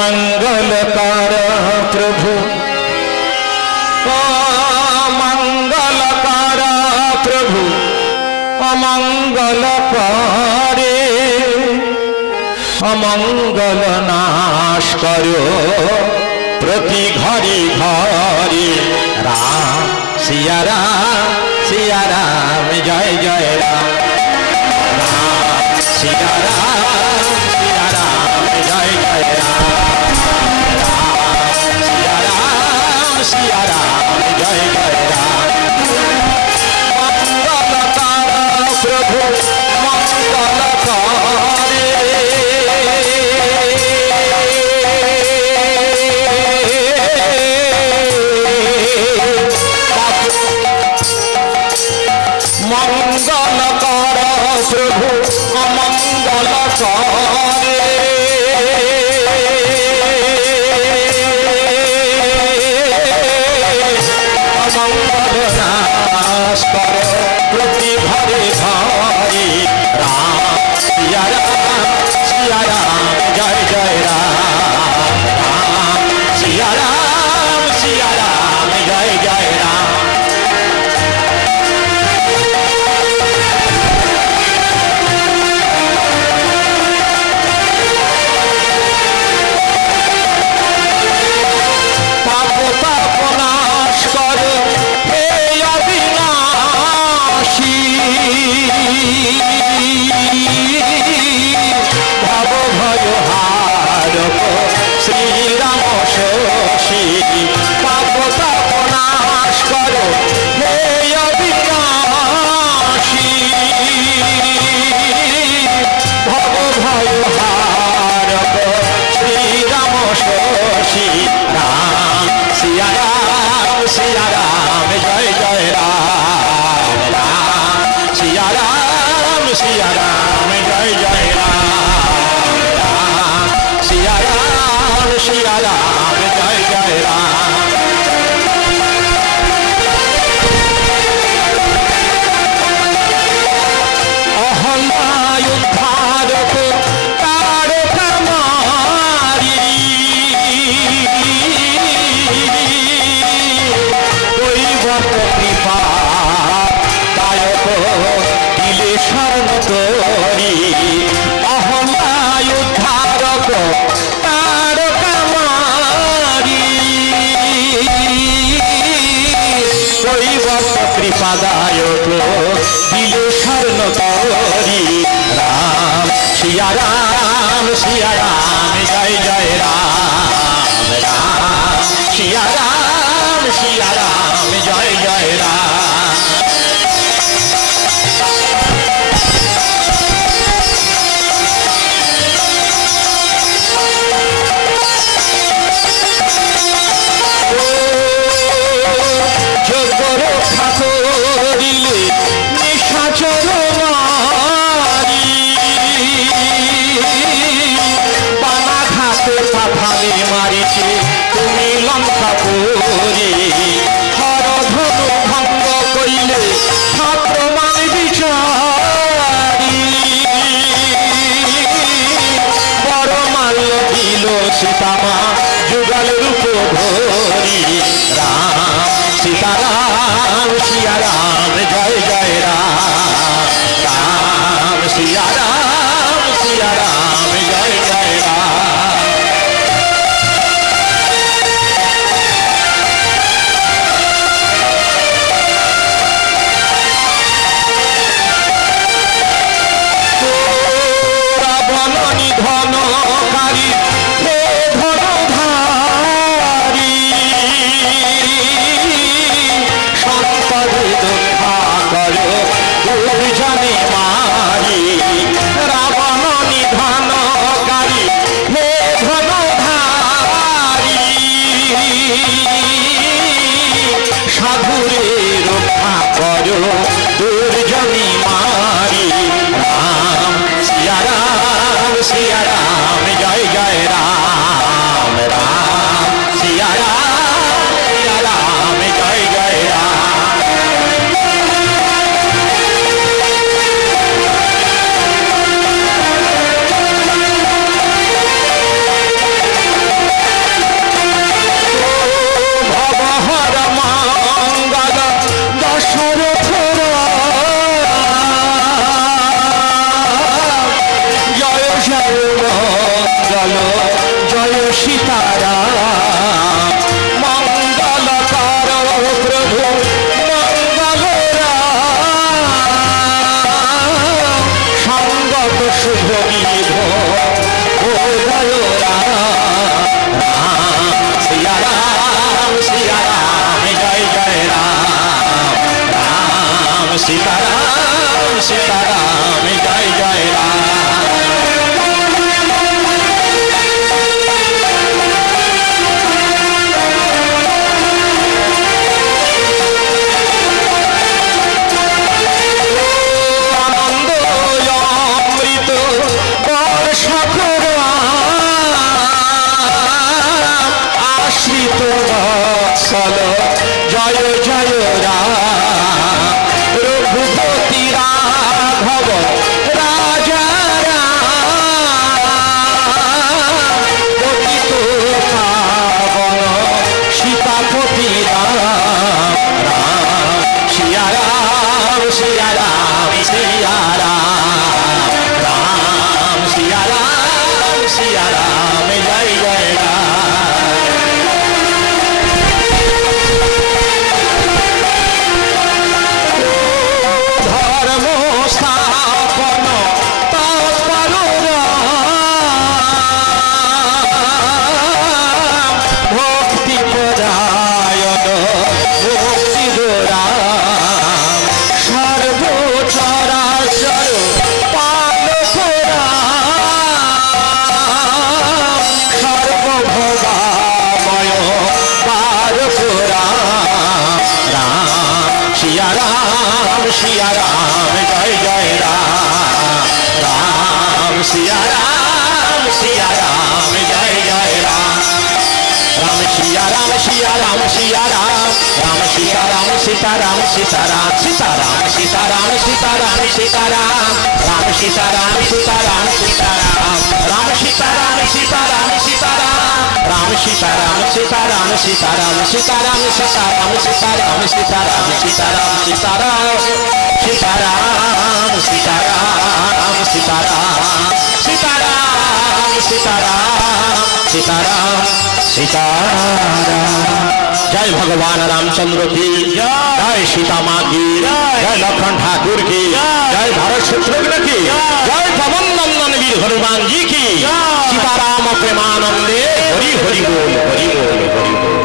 मंगलकार प्रभु मंगलकार प्रभु अमंगलकारे अमंगल नाश करो प्रति घरे घरे राम सिया राम जय जय राम सिया राम जय जय राम सिया राम जय जय राम मंगलकार प्रभु मंगलकारे मंगलकार प्रभु अमंगलकारे अमंगल नाश करो प्रति घरे घरे राम सिया राम जय जय राम सिया राम जय जय राम सिया राम जय जय राम सिया राम जय जय राम जगरो ठाकुरिले निशाचर তুমি লঙ্কা পুরি হর ধনু ভঙ্গ কইলে ছাত্র মানে বিচারি বড় মাল্য দিল সীতামা যুগল রূপ ধরি রাম সীতারাম সিয়া রাম জয় জয় রাম সিয়া রাম জয় জয় রাম ধনকারী হে ধনধারী সম্পদে দুঃখা করো দুর্জনে মারি রাবণ নিধনকারী হে ধনধারী সাধুরে রক্ষা করো দুর্জনে মারি রাম সিয়া রাম सीताराम सीताराम जय जय राम जय जय राम रघुपति राघव राजा राम पतित पावन सीतापति राम राम सिया राम सिया राम सिया राम राम सिया राम जय जय राम सिया राम जय जय राम राम सिया राम जय जय राम राम सिया राम राम सीताराम सीताराम सीताराम सीताराम सीताराम सीताराम सीताराम राम सीताराम सीताराम सीताराम राम सीताराम सीताराम सीताराम राम सीताराम सीताराम सीताराम सीताराम सीताराम सीताराम सीताराम सीताराम सीताराम सीताराम सीताराम सीताराम सीताराम सीताराम सीताराम सीताराम जय भगवान रामचंद्र की जय सीता माँ की जय लखन ठाकुर की जय भरत शत्रुघ्न की जय पवन नंदन वीर हनुमान जी की सीताराम प्रेमानंदे हरि हरि बोल हरि बोल हरि बोल।